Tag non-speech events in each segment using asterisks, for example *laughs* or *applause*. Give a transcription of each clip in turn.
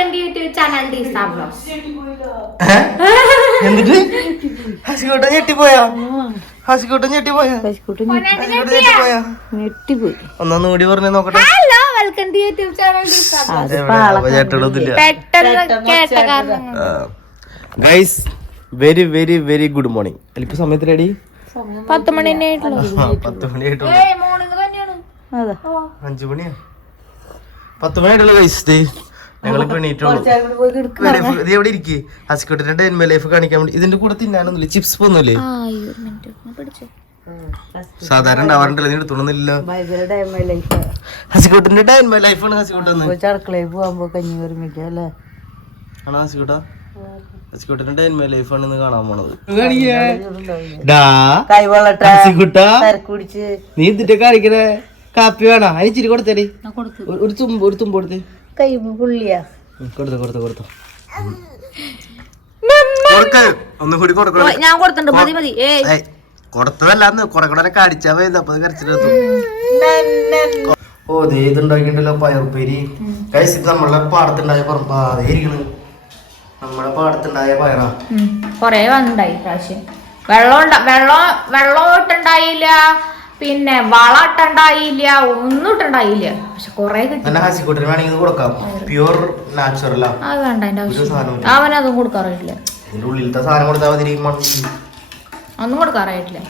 Welcome to YouTube channel ഡീസ blogs എന്നിട്ട് *laughs* ഹസിക്കോട്ട ഞെട്ടിപ്പോയാ? ഹസിക്കോട്ട ഞെട്ടിപ്പോയാ? ഞെട്ടിപ്പോയാ? ഒന്നൊന്നും കൂടി പറഞ്ഞു നോക്കട്ടെ. Hello welcome to YouTube channel guys very very very good morning ഇപ്പൊ സമയത്ത് റെഡി പത്ത് മണി തന്നെ ആയിട്ടുള്ളൂ. പത്ത് തന്നെയാണ് അതാ. അഞ്ചു മണിയാ? പത്ത് മണിയായിട്ടുള്ള ഗൈസ് ഞങ്ങളിപ്പോ എവിടെ ഇരിക്കേ? ഹസിക്കോട്ടിന്റെ ഡെൻമ ലൈഫ് കാണിക്കാൻ വേണ്ടി ഇതിന്റെ കൂടെ തിന്നാനൊന്നുമില്ല. ചിപ്സ് പിടിച്ചു? സാധാരണ ഉണ്ടാവാറുണ്ടല്ലോ നീ എടുത്തോണമെന്നില്ല ഹസിക്കോട്ടിന്റെ ഡെൻമ ലൈഫാണ് ഹസിക്കോട്ടെന്ന് ചടക്കളയിൽ പോകുമ്പോ കഞ്ഞി ഒരുമിക്കാം അല്ലേ? ആണോ ഹസിക്കോട്ടാ ഹസിക്കോട്ടിന്റെ ഡെൻമ ലൈഫാണ് ഇന്ന് കാണാൻ പോണത്. നീ എന്തിട്ട് കാണിക്കണേ? കാപ്പി വേണോ? അതിന് ഇച്ചിരി കൊടുത്തേടി. ഞാൻ കൊടുത്തു. ഒരു- ഒരു തുമ്പ് ഒരു തുമ്പ് കൊടുത്തേ. കൈ പുള്ളിയാ. ഉം, കൊടുത്തോ കൊടുത്തോ. കൊടുത്തോ കൊടുക്ക്. ഒന്നും കൂടി കൊടുക്കണം. ഞാൻ കൊടുത്തിട്ടുണ്ട്. മതി മതി. ഏയ്. ഏയ്, കൊടുത്തതല്ലാന്ന് കുറെ കൂടെ കടിച്ചാ പോയത് അപ്പൊ കരച്ചിലെത്തു ഓ ദേ ഇതുണ്ടാക്കിണ്ടല്ലോ പയറുപ്പേരി കൈസ് ഇത് നമ്മളെ പാടത്തുണ്ടായ പറമ്പാ അതേ ഇരിക്കണ്. നമ്മളെ പാടത്തുണ്ടായ പയറാ. കൊറേ വന്നിണ്ടായി പ്രാവശ്യം. വെള്ളം വെള്ളം വെള്ളം ഇട്ടുണ്ടായില്ല പിന്നെ വള ഇട്ടുണ്ടായില്ല ഒന്നും ഇട്ടുണ്ടായില്ല പക്ഷെ കൊറേ കിട്ടി. കൊടുക്കാം. പ്യൂർ അത് വേണ്ട ആവശ്യം അവനതും കൊടുക്കാറില്ല ഇതിന്റെ ഉള്ളിലത്തെ സാധനം കൊടുത്താൽ മതി ഒന്നും കൊടുക്കാറായിട്ടില്ല.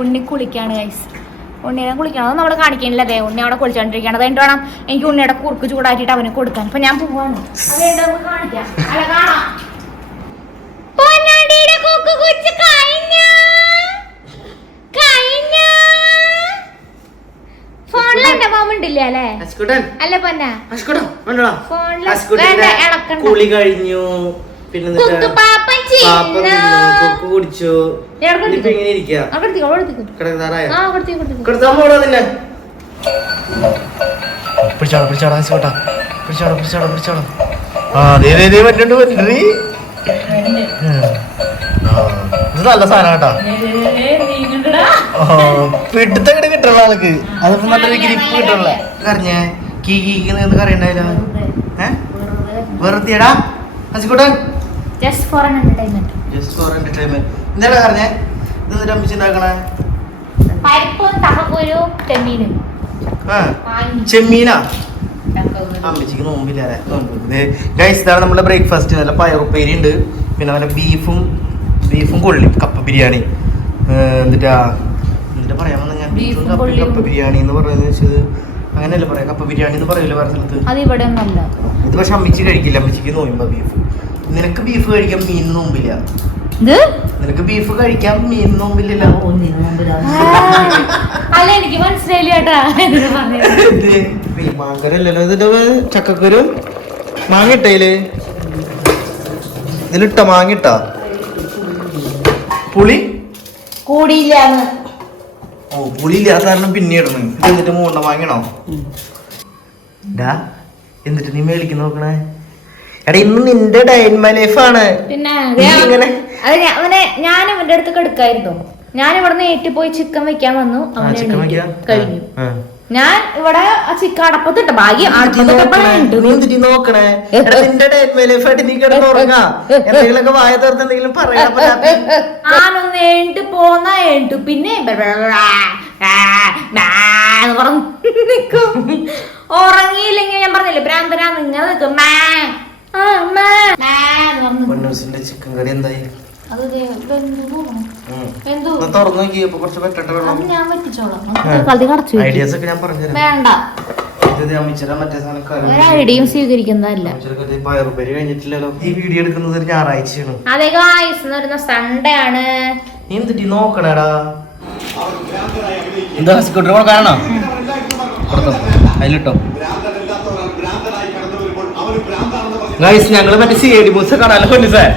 ഉണ്ണി കുളിക്കാണ് ഗൈസ് ഉണ്ണിനെ കുളിക്കണം. അത് നമ്മൾ കാണിക്കണില്ല. ദേ ഉണ്ണി അവിടെ കുളിച്ചോണ്ടിരിക്കുകയാണ്. അതുകൊണ്ട് വേണം? എനിക്ക് ഉണ്ണിയുടെ കുറുക്ക് ചൂടാക്കിയിട്ട് അവന് കൊടുക്കാൻ. ഇപ്പൊ ഞാൻ പോവാണ്. കാണിക്കാം. അല്ലേ? അല്ല പൊന്ന. ഹസിക്കൂട്ടാ വേണ്ടടാ. ഫോണിൽ ഹസിക്കൂട്ടിന്റെ ഇളക്കണ്ട. കുളി കഴിഞ്ഞു. പിന്നെ കുടിച്ചു. ഇങ്ങനെ ഇരിക്കുക ആ അവിടത്തേക്ക് അവിടത്തേക്ക് കിടത്താൻ പോടാ നിന്നെ പിടിച്ചാടോ പിടിച്ചാടോ ഹസിക്കോട്ടാ പിടിച്ചാടോ പിടിച്ചാടോ പിടിച്ചാടോ. ആ ദേ ദേ ദേ ഇത് നല്ല സാധനം കേട്ടാ. പിടുത്തങ്ങട് കിട്ടുള്ള ആൾക്ക്? അതിപ്പോ നല്ലൊരു ഗ്രിപ്പ് കിട്ടുള്ള കറിഞ്ഞേ കീ കീക്ക് നിന്ന് കറിയുണ്ടായില്ല ഏ? വെറുതെടാ ഹസിക്കോട്ടൻ. Just for entertainment just for entertainment എന്താടാ കറിഞ്ഞേ ഇത് എന്നിട്ട് അമ്മിച്ചുണ്ടാക്കണേ പരിപ്പും തപ്പക്കൂരും ചെമ്മീനും. ആ ചെമ്മീനാ? അമ്മച്ചിക്ക് നോമ്പില്ല? ഗൈസ് ഇതാണ് നമ്മുടെ ബ്രേക്ക്ഫാസ്റ്റ് നല്ല പയറുപ്പേരി ഉണ്ട്. പിന്നെ നല്ല ബീഫും ബീഫും കൊള്ളി കപ്പ ബിരിയാണി. എന്നിട്ടാ എന്നിട്ട് പറയാൻ വന്ന ഞാൻ കപ്പ ബിരിയാണി എന്ന് പറയുന്നത് വെച്ചത് അങ്ങനെയല്ലേ പറയാം? കപ്പ ബിരിയാണി എന്ന് പറയില്ല വേറെ സ്ഥലത്ത്? അത് ഇവിടെ ഒന്നല്ല ഇത് പക്ഷെ അമ്മച്ചി കഴിക്കില്ല. അമ്മച്ചിക്ക് നോയുമ്പോ ബീഫ്. നിനക്ക് ബീഫ് കഴിക്കാൻ മീൻ നോമ്പില്ല? നിനക്ക് ബീഫ് കഴിക്കാൻ മീൻ നോമ്പില്ല. അല്ല എനിക്ക് മനസ്സിലായില്ല? മാങ്കരല്ലോ ഇതിന്റെ ചക്കക്കുരു മാങ്ങ ഇട്ടയിൽ ഇതിലിട്ട മാങ്ങ ഇട്ട. പുളി? കൂടിയില്ലാന്ന് ഓ പുളി ഇല്ലാത്ത കാരണം പിന്നെ ഇടണം എന്നിട്ട് മൂണ്ട വാങ്ങണോ ഡാ എന്നിട്ട് നീ മേടിക്കുന്ന നോക്കണേ. എടാ ഇന്ന് നിന്റെ ഡൈൻമ ലൈഫാണ് പിന്നെ അത് അവനെ ഞാൻ അവന്റെ അടുത്ത് എടുക്കായിരുന്നു. ഞാൻ ഇവിടുന്ന് നിന്ന് പോയി ചിക്കൻ വെക്കാൻ വന്നു. വയ്ക്കാം? കഴിഞ്ഞു. ഞാൻ ഇവിടെ കടപ്പത്തിട്ട് ഭാഗ്യ നോക്കണേ? നിന്റെ ലൈഫായിട്ട് നീ കിടന്ന് ഉറങ്ങാ. എന്തെങ്കിലുമൊക്കെ വായ തീർത്ത് എന്തെങ്കിലും പറയാൻ ഞാനൊന്ന് പോന്ന എഴുണ്ടു. പിന്നെ നിക്കും. ഉറങ്ങിയില്ലെങ്കിൽ ഞാൻ പറഞ്ഞില്ലേ ഭ്രാന്തരാ നിങ്ങൾ നിൽക്കും പൊന്നൂസിന്റെ ചിക്കൻ കറി എന്തായി? തുറന്നു കുറച്ച് പറ്റട്ടെ വെള്ളം ഐഡിയാസ് ഒക്കെ ഞാൻ പറഞ്ഞുതരാം. വേണ്ട. സ്വീകരിക്കുന്നതല്ല. ഈ വീഡിയോ എടുക്കുന്നത് ഒരു ഞായറാഴ്ചയാണ്. അതെ ഗായ്സ് സൺഡേ ആണ്. നീ എന്തിട്ട് നോക്കണേടാ? എന്താ സ്കൂട്ടർ അതിലിട്ടോ. ഗൈസ് ഞങ്ങൾ മറ്റേ സി എ ഡി മൂസ കാണാൻ കൊണ്ട് sir?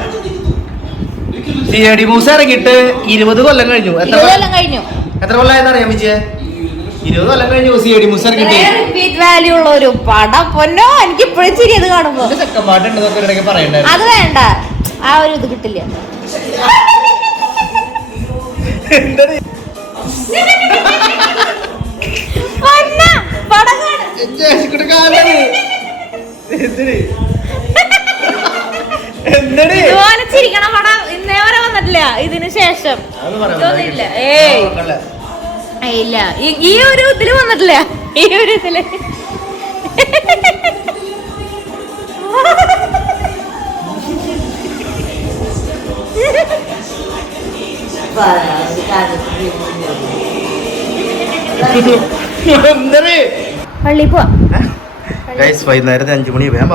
C A D Moosa ഇറങ്ങിയിട്ട് ഇരുപത് കൊല്ലം കഴിഞ്ഞു. എത്ര കൊല്ലം- കൊല്ലം കഴിഞ്ഞു. എത്ര കൊല്ലമായെന്ന് അറിയാം വിജയ ഇരുപത് കൊല്ലം കഴിഞ്ഞു C A D Moosa repeat value ഉള്ള ഒരു പടം. പൊന്നോ എനിക്ക് ഇപ്പോഴും ചിരി അത് കാണുമ്പോ വേണ്ട. ആ ഒരു ഇത് കിട്ടില്ല. പടം കാണ- ഇതുപോലെ ചിരിക്കണ പടം. ഇന്നേ വരെ വന്നിട്ടില്ല. ഇതിന് ശേഷം. ഇതൊന്നുമില്ല. ഏയ്. ഇല്ല. ഈ- ഒരു ഇതിൽ വന്നിട്ടില്ല. ഈ ഒരു ഇതിൽ. പള്ളി പോവാ. വൈകുന്നേരത്തെ അഞ്ചു മണി. വേമ്പ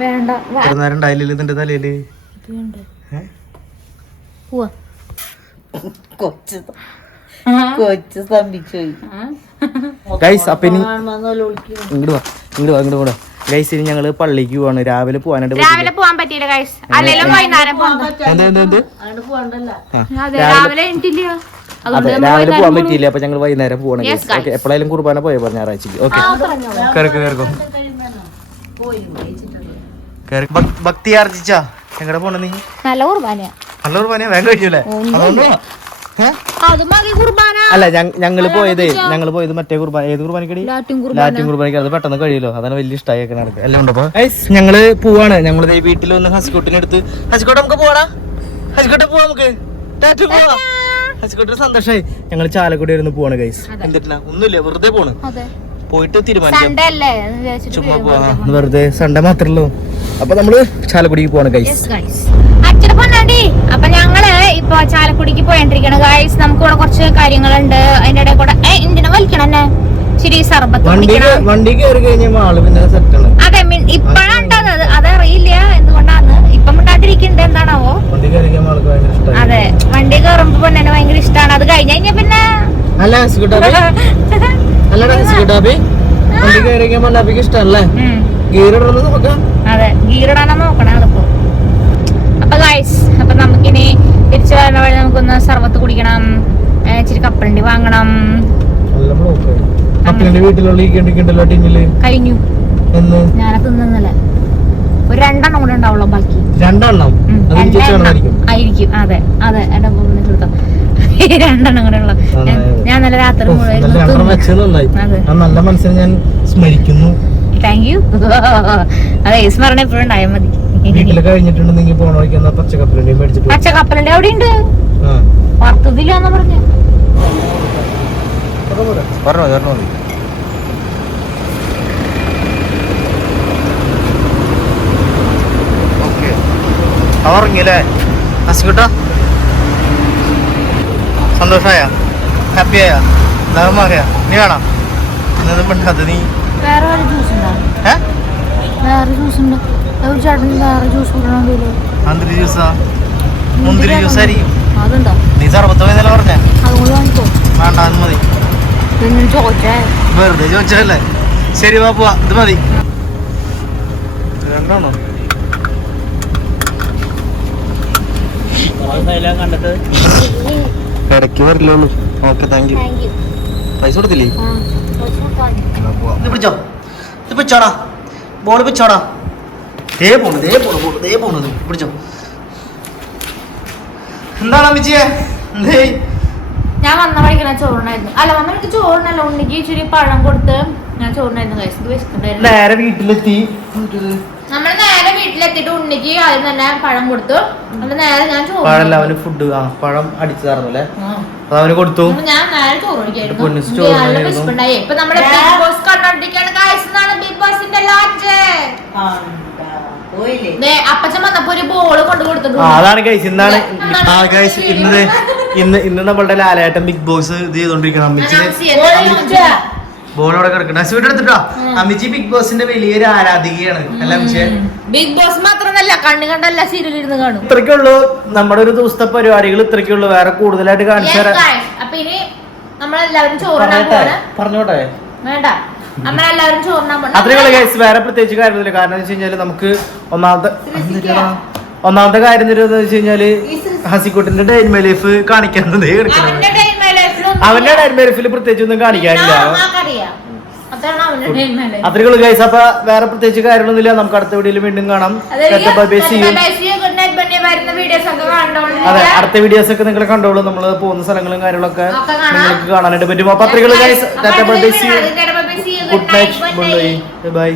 വേണ്ട ഒരു നേരം ഇതിന്റെ തലയിൽ. ഇത് വേണ്ട. ഏ? പോവാ കൊച്ചു കൊച്ചു സ്തംഭിച്ചു പോയി. ഗൈസ് അപ്പൊ ഇനി ഇങ്ങോട്ട് വാ ഇങ്ങോട്ട് വാ ഇങ്ങോട്ട് വാ. ഗൈസ് ഇനി ഞങ്ങൾ പള്ളിക്ക് പോവാണ്. രാവിലെ പോവാനായിട്ട് രാവിലെ പറ്റില്ല. പോവാൻ പറ്റിയില്ല ഗൈസ് അല്ലെങ്കിലും വൈകുന്നേരം അതെ രാവിലെ പോകാൻ പറ്റിയില്ല അപ്പൊ ഞങ്ങൾ വൈകുന്നേരം പോകണം ഓക്കെ എപ്പോഴായാലും കുർബാന പോയ ഞായറാഴ്ചക്ക്? ഓക്കെ കേറിക്കോ കേറിക്കോ. കേറി ഭക്തി ആർജിച്ചാ? എങ്ങടെ പോണ നീ? നല്ല കുർബാനയാ. നല്ല വേഗം അല്ല ഞങ്ങൾ ഞങ്ങൾ പോയത് ഞങ്ങൾ പോയത് മറ്റേ കുർബാന ഏത് കുർബാനക്കടി? ലാറ്റിൻ കുർബാന. ലാറ്റിൻ കുർബാനക്ക്. അത് പെട്ടെന്ന് കഴിയുമല്ലോ. അതാണ് വലിയ ഇഷ്ടമായി നടക്കുക എല്ലാം ഉണ്ടപ്പോ? ഞങ്ങൾ പോവാണ്. ഞങ്ങൾ വീട്ടിൽ വന്ന് ഹസ്കോട്ടിനെടുത്ത് ഹസ്കോട്ട് നമുക്ക് പോവാടാ. ഹസ്കോട്ട് പോവാ നമുക്ക്. ടാറ്റു പോവാ. ഹസ്കോട്ടിന് സന്തോഷമായി ഞങ്ങൾ ചാലക്കുടി ഇരുന്ന് പോവാണ് ഗൈസ് എന്തിട്ടില്ല? ഒന്നുമില്ല വെറുതെ പോണ്. അതെ. പോയിട്ട് തീരുമാനിക്കാം. ചുമ്മാ. പോവാ. വെറുതെ സൺഡേ മാത്രല്ലോ അപ്പൊ നമ്മൾ ചാലക്കുടിക്ക് പോവാണ് ഗൈസ് അപ്പൊ ഞങ്ങൾ ഇപ്പൊ ചാലക്കുടിക്ക് പോയിട്ടിരിക്കണ ഗൈസ് നമുക്ക് ഇവിടെ കുറച്ച് കാര്യങ്ങളുണ്ട്. അതിന്റെ ഇടയിൽ കൂടെ ഇന്ത്യനെ എന്തിനാ വലിക്കണം എന്നെ? ശരി സർബത്ത് വണ്ടി കയറി കഴിഞ്ഞാൽ ആൾ പിന്നെ സെറ്റാണ് അതെ ഇപ്പഴാണ്ടത് അതറിയില്ല എന്തുകൊണ്ടാണ്? ഇപ്പം മിണ്ടാണ്ടിരിക്കുന്നുണ്ട് എന്താണാവോ വണ്ടി കയറി കഴിഞ്ഞാൽ ആൾക്ക് ഭയങ്കര ഇഷ്ടമായി അതെ വണ്ടി കയറുമ്പോ പൊന്നെ ഭയങ്കര ഇഷ്ടമാണ് അത് കഴിഞ്ഞ് കഴിഞ്ഞാ പിന്നെ അല്ല ഹസ്കോട്ടാബി അല്ലടാ *laughs* ഹസ്കോട്ടാബി വണ്ടി കയറി കഴിഞ്ഞാൽ മണ്ണാപ്പിക്ക് ഇഷ്ടമല്ലേ ഗീർ ഇടുന്നത് നോക്കാം. അതെ ഗീറിടാനാ നോക്കണേ അതിപ്പോ അപ്പൊ ഗൈസ് അപ്പൊ നമുക്കിനി തിരിച്ചു വരുന്ന വഴി നമുക്കൊന്ന് സർവത്ത് കുടിക്കണം ഇച്ചിരി കപ്പലണ്ടി വാങ്ങണം. കഴിഞ്ഞു. ഞാനത് തിന്നല്ലേ ഒരു രണ്ടെണ്ണം കൂടെ ഉണ്ടാവുള്ളൂ ബാക്കി. രണ്ടെണ്ണം? ആയിരിക്കും. അതെ അതെ എന്റെ കൊടുത്തോ *laughs* രണ്ടെണ്ണം കൂടെ ഉള്ള. ഞാൻ നല്ല രാത്രി മുഴുവൻ നല്ല മനസ്സിനെ ഞാൻ സ്മരിക്കുന്നു. താങ്ക് യു *laughs* അതെ സ്മരണ എപ്പോഴും ഉണ്ടായാൽ മതി. വീട്ടിൽ കഴിഞ്ഞിട്ടുണ്ടെങ്കിൽ പോണ വഴിക്ക് എന്നാ പച്ചക്കപ്പലിന്റെയും മേടിച്ചിട്ട് പച്ച കപ്പലണ്ടി അവിടെ ഉണ്ട് വറുത്തതില്ലാന്ന് പറഞ്ഞു. പറഞ്ഞോ പറഞ്ഞോ. ഓക്കെ ഉറങ്ങിയല്ലേ ഹസ്കിട്ടോ സന്തോഷമായ ഹാപ്പിയായ? ദാഹമാറിയ നീ വേണോ? ഇന്നത് മിണ്ടാത്ത നീ വേറെ വേറെ ജ്യൂസ് ഉണ്ടോ? വേറെ ജ്യൂസ് ഉണ്ട്. ഒരു ചേട്ടൻ വേറെ ജ്യൂസ് കൂടണമെങ്കിലോ അന്തരി ജ്യൂസാ മുന്തിരി ജ്യൂസ് ആയിരിക്കും. അതുണ്ടോ? നീ സർബത്ത് പോയെന്നല്ല പറഞ്ഞേ? അതുകൊണ്ട് വാങ്ങിക്കോ. വേണ്ട അത് മതി. ചോദിച്ചേ. വെറുതെ ചോദിച്ചല്ലേ ശരി വാ പോവാ. ഇത് മതി. രണ്ടാണോ? കണ്ടിട്ട്. ഇടയ്ക്ക് വരില്ലുള്ളൂ ഓക്കെ താങ്ക് യു പൈസ കൊടുത്തില്ലേ? പിടിച്ചോ. ഇത് പിടിച്ചോടാ. ബോൾ പിടിച്ചോടാ. ദേ പോണു ദേ പോണു പോണു ദേ പോണു ഇത്. പിടിച്ചോ. എന്താണ് അമ്മച്ചിയെ എന്തേ ഞാൻ വന്ന വഴിക്ക് ഞാൻ ചോറിനായിരുന്നു അല്ല വന്ന വഴിക്ക് ചോറിനല്ല ഉണ്ടെങ്കിൽ ഇച്ചിരി പഴം കൊടുത്ത് ഞാൻ ചോറിനായിരുന്നു കഴിച്ചത് വിശക്കുണ്ടായിരുന്നു നേരെ വീട്ടിലെത്തി. നമ്മൾ വീട്ടിലെത്തിയിട്ട് ഉണ്ണിക്ക് ആദ്യം തന്നെ പഴം കൊടുത്തു. നേരെ ഞാൻ പഴല്ല അവന് ഫുഡ് ആ പഴം അടിച്ചു തറന്നല്ലേ. അത് അവന് കൊടുത്തു. ഞാൻ നേരെ ചോറ് കഴിക്കായിരുന്നു ഇപ്പൊ നമ്മുടെ ബിഗ് ബോസ് കണ്ടോണ്ടിരിക്കാണ് കാഴ്ചന്നാണ് ബിഗ് ബോസിന്റെ ലോഞ്ച് പോയില്ലേ? ദേ, അപ്പച്ചൻ വന്നപ്പോ ഒരു ബോൾ കൊണ്ട് കൊടുത്തിട്ടുണ്ട്. ആ അതാണ് ഗൈസ് ഇന്നാണ് ആ ഗൈസ് ഇന്ന് ഇന്ന് ഇന്ന് നമ്മളുടെ ലാലേട്ടൻ ബിഗ് ബോസ് ഇത് ചെയ്തോണ്ടിരിക്കണം അമ്മച്ചിന് അവിടെ കിടക്കണ്ട സ്വീറ്റ് എടുത്തിട്ടോ? അമിജി ബിഗ് ബോസിന്റെ വലിയൊരു ആരാധികയാണ്. അല്ല അമിജി? ബിഗ് ബോസ് മാത്രമല്ല കണ്ണു കണ്ടല്ല സീരിയൽ ഇരുന്ന് കാണും. ഇത്രയ്ക്കുള്ളൂ. നമ്മുടെ ഒരു ദിവസത്തെ പരിപാടികൾ ഇത്രയ്ക്കുള്ളൂ. വേറെ കൂടുതലായിട്ട് കാണിച്ചു. അപ്പൊ ഇനി നമ്മളെല്ലാവരും ചോറിനാ പറഞ്ഞോട്ടെ? പോണ് പറഞ്ഞോട്ടെ? വേണ്ട. നമ്മളെല്ലാവരും അത്രയുള്ള കേസ് വേറെ പ്രത്യേകിച്ച് കാര്യമൊന്നുമില്ല. കാരണം എന്ന് വെച്ച് കഴിഞ്ഞാൽ നമുക്ക് ഒന്നാമത്തെ ഒന്നാമത്തെ കാര്യം എന്ന് വെച്ച് കഴിഞ്ഞാൽ ഹസിക്കുട്ടിന്റെ ഡെയിൻ ലൈഫ് കാണിക്കാൻ കിടക്കുന്നത് അവന്റെ day in my life ൽ ഒന്നും അവന്റെ ഇല്ല. ഡൈൻമേ ലൈഫിൽ പ്രത്യേകിച്ച് ഒന്നും കാണിക്കാനില്ല അത്രയുള്ളൂ ഗൈസ് അപ്പൊ വേറെ പ്രത്യേകിച്ച് കാര്യങ്ങളൊന്നുമില്ല. നമുക്ക് അടുത്ത വീഡിയോയിൽ വീണ്ടും കാണാം. അതെ, അടുത്ത വീഡിയോസ് ഒക്കെ നിങ്ങൾ കണ്ടോളൂ. നമ്മൾ പോകുന്ന സ്ഥലങ്ങളും കാര്യങ്ങളൊക്കെ നിങ്ങൾക്ക് കാണാനായിട്ട് പറ്റും. അപ്പൊ അത്രയുള്ളൂ ഗൈസ് ബൈ